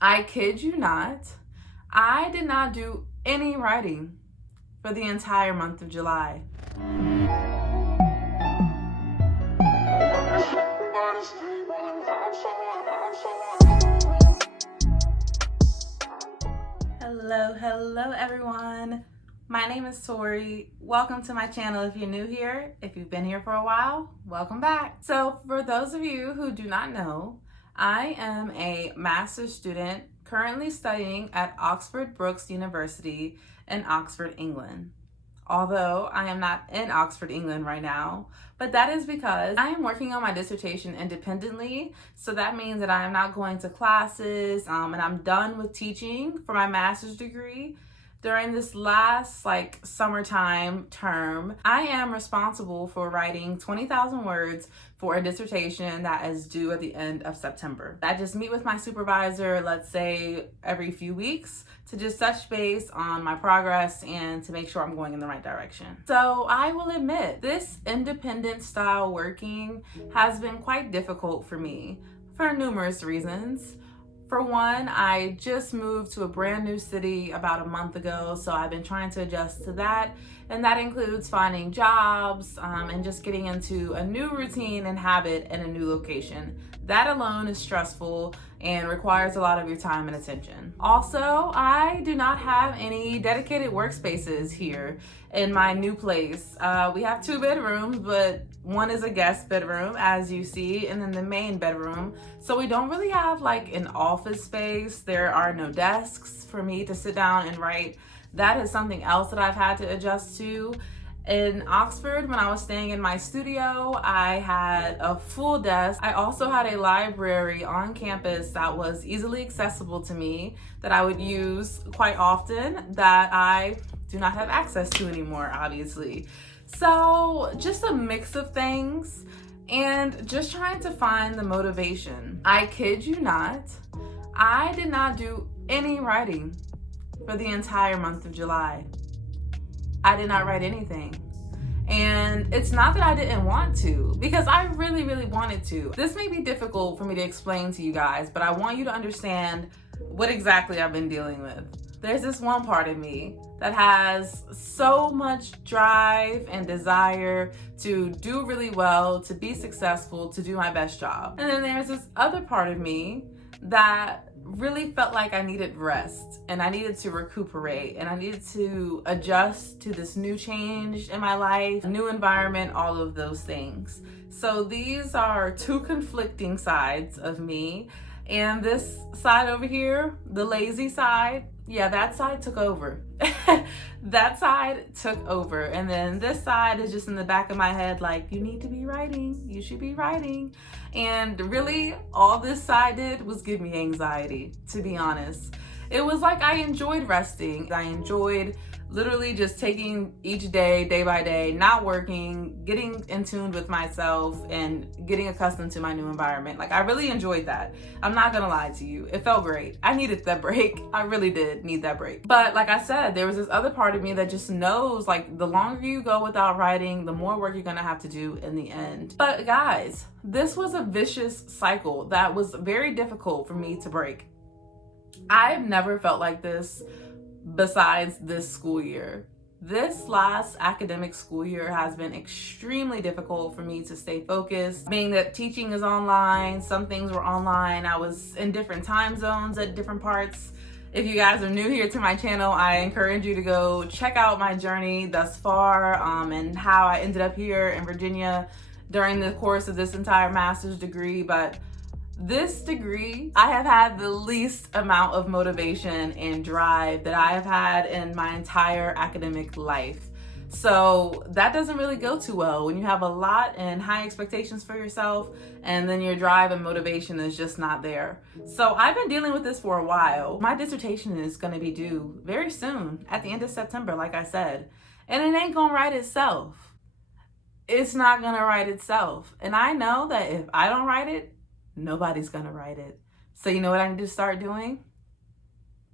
I kid you not, I did not do any writing for the entire month of July. Hello everyone. My name is Tori. Welcome to my channel if you're new here. If you've been here for a while, welcome back. So for those of you who do not know, I am a master's student currently studying at Oxford Brookes University in Oxford, England. Although I am not in Oxford, England right now, but that is because I am working on my dissertation independently. So that means that I am not going to classes and I'm done with teaching for my master's degree. During this last summertime term, I am responsible for writing 20,000 words for a dissertation that is due at the end of September. I just meet with my supervisor, let's say every few weeks, to just touch base on my progress and to make sure I'm going in the right direction. So I will admit, this independent style working has been quite difficult for me for numerous reasons. For one, I just moved to a brand new city about a month ago, so I've been trying to adjust to that. And that includes finding jobs and just getting into a new routine and habit in a new location. That alone is stressful and requires a lot of your time and attention. Also, I do not have any dedicated workspaces here in my new place. We have 2 bedrooms, but one is a guest bedroom, as you see, and then the main bedroom. So we don't really have like an office space. There are no desks for me to sit down and write. That is something else that I've had to adjust to. In Oxford, when I was staying in my studio, I had a full desk. I also had a library on campus that was easily accessible to me that I would use quite often that I do not have access to anymore, obviously. So just a mix of things and just trying to find the motivation. I kid you not, I did not do any writing for the entire month of July. I did not write anything. And it's not that I didn't want to, because I really wanted to. This may be difficult for me to explain to you guys, but I want you to understand what exactly I've been dealing with. There's this one part of me that has so much drive and desire to do really well, to be successful, to do my best job. And then there's this other part of me that really felt like I needed rest and I needed to recuperate and I needed to adjust to this new change in my life, new environment, all of those things. So these are 2 conflicting sides of me. And this side over here, the lazy side, yeah, that side took over. That side took over. And then this side is just in the back of my head, like, you need to be writing. You should be writing. And really, all this side did was give me anxiety, to be honest. It was like I enjoyed resting. I enjoyed literally just taking each day by day, not working, getting in tune with myself and getting accustomed to my new environment. Like, I really enjoyed that. I'm not gonna lie to you. It felt great. I needed that break. I really did need that break. But like I said, there was this other part of me that just knows, like, the longer you go without writing, the more work you're gonna have to do in the end. But guys, this was a vicious cycle that was very difficult for me to break. I've never felt like this besides this school year. This last academic school year has been extremely difficult for me to stay focused, being that teaching is online, some things were online, I was in different time zones at different parts. If you guys are new here to my channel, I encourage you to go check out my journey thus far and how I ended up here in Virginia during the course of this entire master's degree. But this degree, I have had the least amount of motivation and drive that I have had in my entire academic life. So that doesn't really go too well when you have a lot and high expectations for yourself and then your drive and motivation is just not there. So I've been dealing with this for a while. My dissertation is going to be due very soon at the end of September, like I said, and it ain't gonna write itself. It's not gonna write itself. And I know that if I don't write it, nobody's gonna write it. So you know what I need to start doing?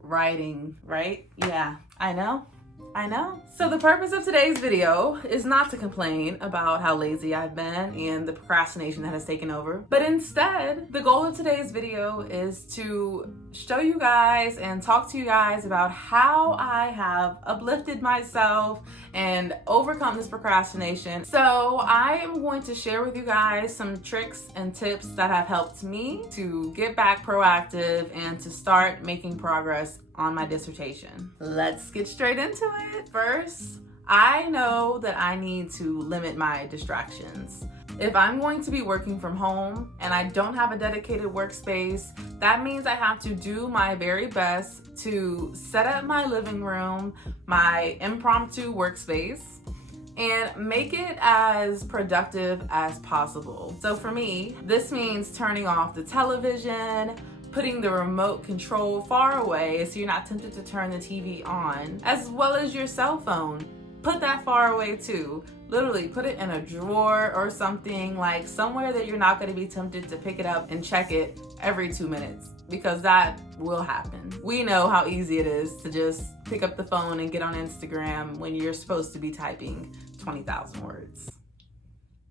Writing, right? Yeah, I know. I know. So the purpose of today's video is not to complain about how lazy I've been and the procrastination that has taken over, but instead, the goal of today's video is to show you guys and talk to you guys about how I have uplifted myself and overcome this procrastination. So I am going to share with you guys some tricks and tips that have helped me to get back proactive and to start making progress on my dissertation. Let's get straight into it. First, I know that I need to limit my distractions. If I'm going to be working from home and I don't have a dedicated workspace, that means I have to do my very best to set up my living room, my impromptu workspace, and make it as productive as possible. So for me, this means turning off the television, putting the remote control far away so you're not tempted to turn the TV on, as well as your cell phone. Put that far away too. Literally put it in a drawer or something, like somewhere that you're not going to be tempted to pick it up and check it every 2 minutes, because that will happen. We know how easy it is to just pick up the phone and get on Instagram when you're supposed to be typing 20,000 words.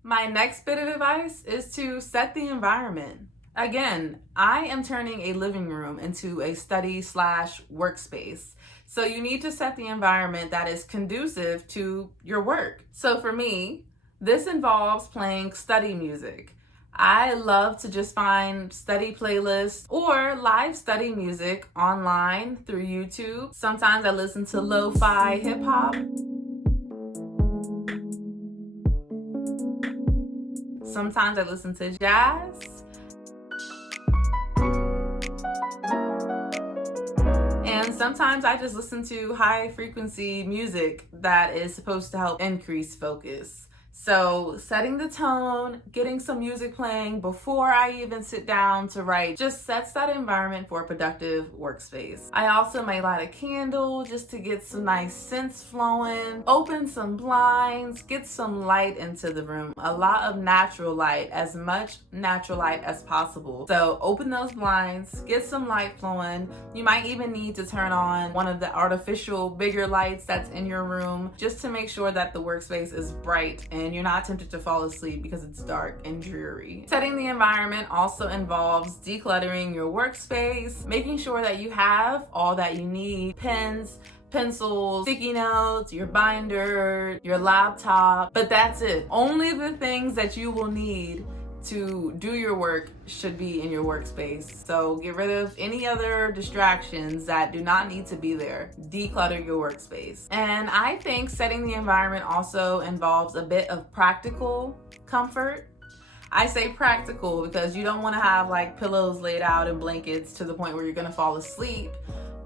My next bit of advice is to set the environment. Again, I am turning a living room into a study/workspace. So you need to set the environment that is conducive to your work. So for me, this involves playing study music. I love to just find study playlists or live study music online through YouTube. Sometimes I listen to lo-fi hip hop. Sometimes I listen to jazz. And sometimes I just listen to high frequency music that is supposed to help increase focus. So setting the tone, getting some music playing before I even sit down to write just sets that environment for a productive workspace. I also may light a candle just to get some nice scents flowing, open some blinds, get some light into the room, a lot of natural light, as much natural light as possible. So open those blinds, get some light flowing. You might even need to turn on one of the artificial bigger lights that's in your room just to make sure that the workspace is bright and you're not tempted to fall asleep because it's dark and dreary. Setting the environment also involves decluttering your workspace, making sure that you have all that you need: pens, pencils, sticky notes, your binder, your laptop, but that's it. Only the things that you will need to do your work should be in your workspace. So get rid of any other distractions that do not need to be there. Declutter your workspace. And I think setting the environment also involves a bit of practical comfort. I say practical because you don't want to have like pillows laid out and blankets to the point where you're going to fall asleep.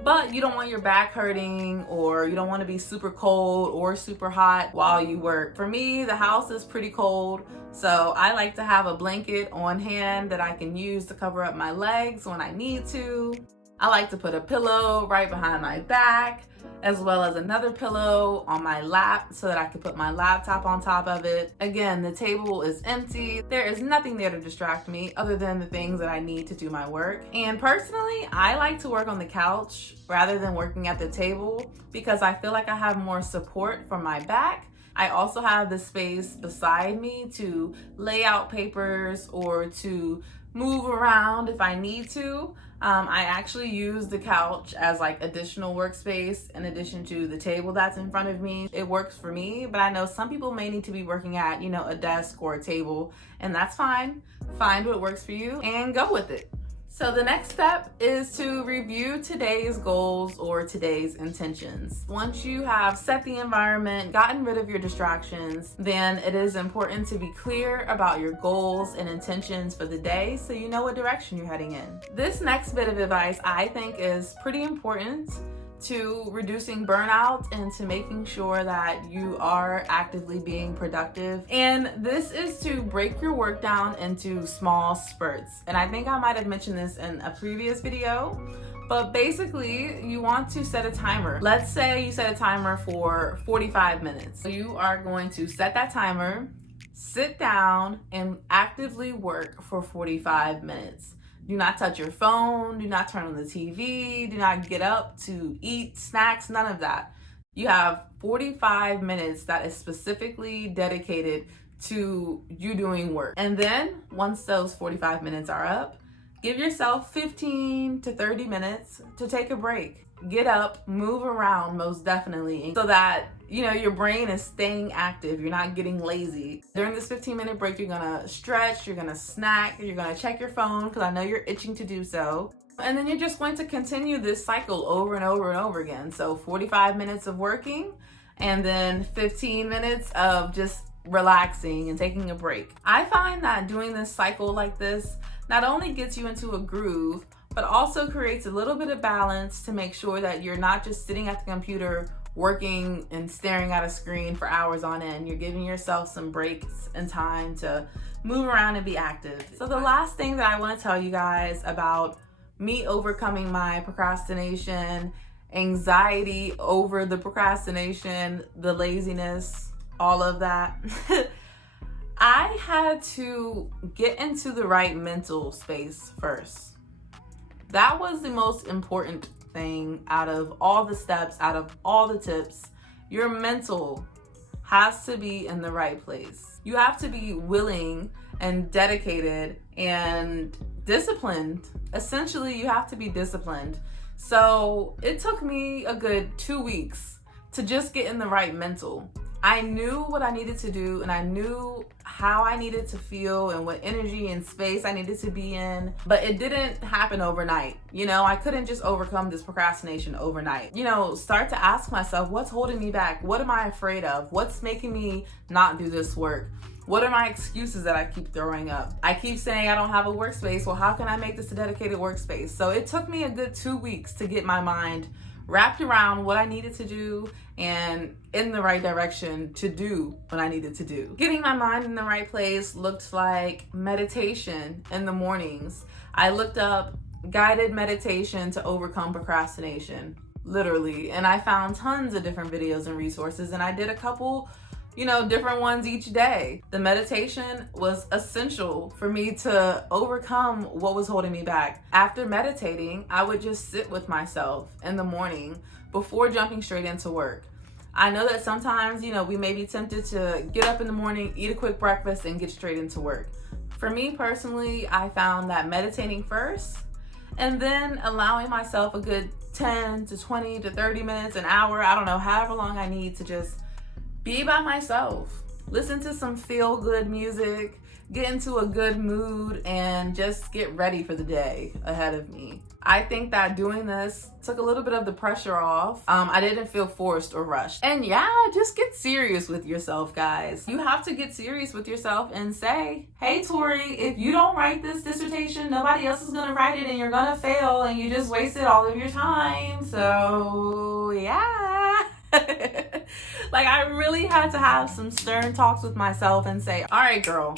But you don't want your back hurting, or you don't want to be super cold or super hot while you work. For me, the house is pretty cold, so I like to have a blanket on hand that I can use to cover up my legs when I need to. I like to put a pillow right behind my back, as well as another pillow on my lap so that I can put my laptop on top of it. Again, the table is empty. There is nothing there to distract me other than the things that I need to do my work. And personally, I like to work on the couch rather than working at the table because I feel like I have more support for my back. I also have the space beside me to lay out papers or to move around if I need to. I actually use the couch as like additional workspace in addition to the table that's in front of me. It works for me, but I know some people may need to be working at, a desk or a table, and that's fine. Find what works for you and go with it. So the next step is to review today's goals or today's intentions. Once you have set the environment, gotten rid of your distractions, then it is important to be clear about your goals and intentions for the day so you know what direction you're heading in. This next bit of advice I think is pretty important to reducing burnout and to making sure that you are actively being productive. And this is to break your work down into small spurts. And I think I might have mentioned this in a previous video, but basically you want to set a timer. Let's say you set a timer for 45 minutes. So you are going to set that timer, sit down, and actively work for 45 minutes. Do not touch your phone, do not turn on the TV, do not get up to eat snacks, none of that. You have 45 minutes that is specifically dedicated to you doing work. And then once those 45 minutes are up, give yourself 15 to 30 minutes to take a break. Get up, move around, most definitely, so that your brain is staying active. You're not getting lazy. During this 15-minute break, you're gonna stretch, you're gonna snack, you're gonna check your phone because I know you're itching to do so. And then you're just going to continue this cycle over and over and over again. So 45 minutes of working and then 15 minutes of just relaxing and taking a break. I find that doing this cycle like this not only gets you into a groove, but also creates a little bit of balance to make sure that you're not just sitting at the computer working and staring at a screen for hours on end. You're giving yourself some breaks and time to move around and be active. So the last thing that I want to tell you guys about me overcoming my procrastination, anxiety over the procrastination, the laziness, all of that, I had to get into the right mental space first. That was the most important thing out of all the steps, out of all the tips. Your mental has to be in the right place. You have to be willing and dedicated and disciplined. Essentially, you have to be disciplined. So it took me a good 2 weeks to just get in the right mental. I knew what I needed to do and I knew how I needed to feel and what energy and space I needed to be in, but it didn't happen overnight. I couldn't just overcome this procrastination overnight. Start to ask myself, what's holding me back? What am I afraid of? What's making me not do this work? What are my excuses that I keep throwing up? I keep saying I don't have a workspace. Well, how can I make this a dedicated workspace? So it took me a good 2 weeks to get my mind wrapped around what I needed to do and in the right direction to do what I needed to do. Getting my mind in the right place looked like meditation in the mornings. I looked up guided meditation to overcome procrastination, literally, and I found tons of different videos and resources, and I did a couple different ones each day. The meditation was essential for me to overcome what was holding me back. After meditating, I would just sit with myself in the morning before jumping straight into work. I know that sometimes, we may be tempted to get up in the morning, eat a quick breakfast, and get straight into work. For me personally, I found that meditating first and then allowing myself a good 10 to 20 to 30 minutes, an hour, I don't know, however long I need to just be by myself, listen to some feel-good music, get into a good mood, and just get ready for the day ahead of me. I think that doing this took a little bit of the pressure off. I didn't feel forced or rushed. And yeah, just get serious with yourself, guys. You have to get serious with yourself and say, hey, Tori, if you don't write this dissertation, nobody else is gonna write it and you're gonna fail and you just wasted all of your time. So yeah. Like, I really had to have some stern talks with myself and say, all right, girl,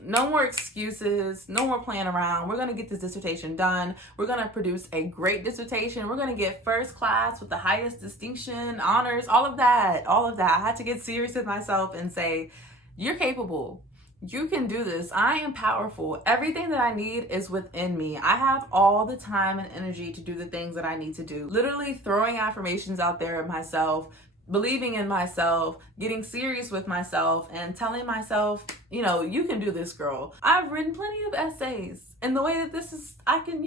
no more excuses, no more playing around. We're gonna get this dissertation done. We're gonna produce a great dissertation. We're gonna get first class with the highest distinction, honors, all of that. I had to get serious with myself and say, you're capable. You can do this. I am powerful. Everything that I need is within me. I have all the time and energy to do the things that I need to do. Literally throwing affirmations out there of myself, believing in myself, getting serious with myself, and telling myself, you can do this, girl. I've written plenty of essays. And the way that this is, I can,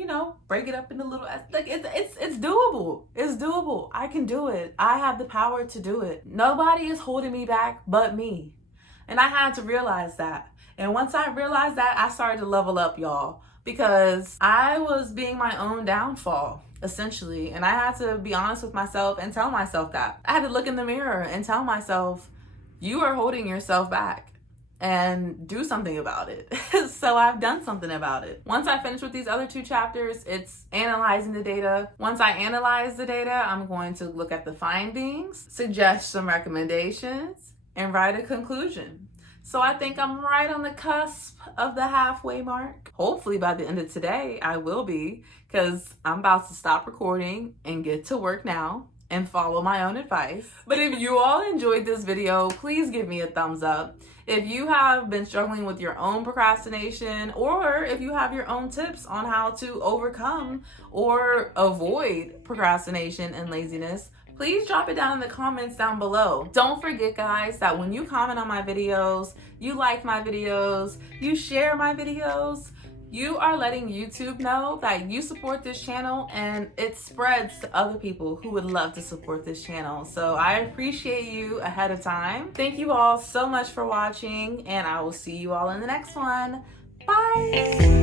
break it up into little, like it's doable. It's doable. I can do it. I have the power to do it. Nobody is holding me back but me. And I had to realize that. And once I realized that, I started to level up, y'all, because I was being my own downfall, essentially. And I had to be honest with myself and tell myself that. I had to look in the mirror and tell myself, you are holding yourself back, and do something about it. So I've done something about it. Once I finish with these other 2 chapters, it's analyzing the data. Once I analyze the data, I'm going to look at the findings, suggest some recommendations, and write a conclusion. So I think I'm right on the cusp of the halfway mark. Hopefully by the end of today, I will be, because I'm about to stop recording and get to work now and follow my own advice. But if you all enjoyed this video, please give me a thumbs up. If you have been struggling with your own procrastination, or if you have your own tips on how to overcome or avoid procrastination and laziness, please drop it down in the comments down below. Don't forget, guys, that when you comment on my videos, you like my videos, you share my videos, you are letting YouTube know that you support this channel, and it spreads to other people who would love to support this channel. So I appreciate you ahead of time. Thank you all so much for watching, and I will see you all in the next one. Bye!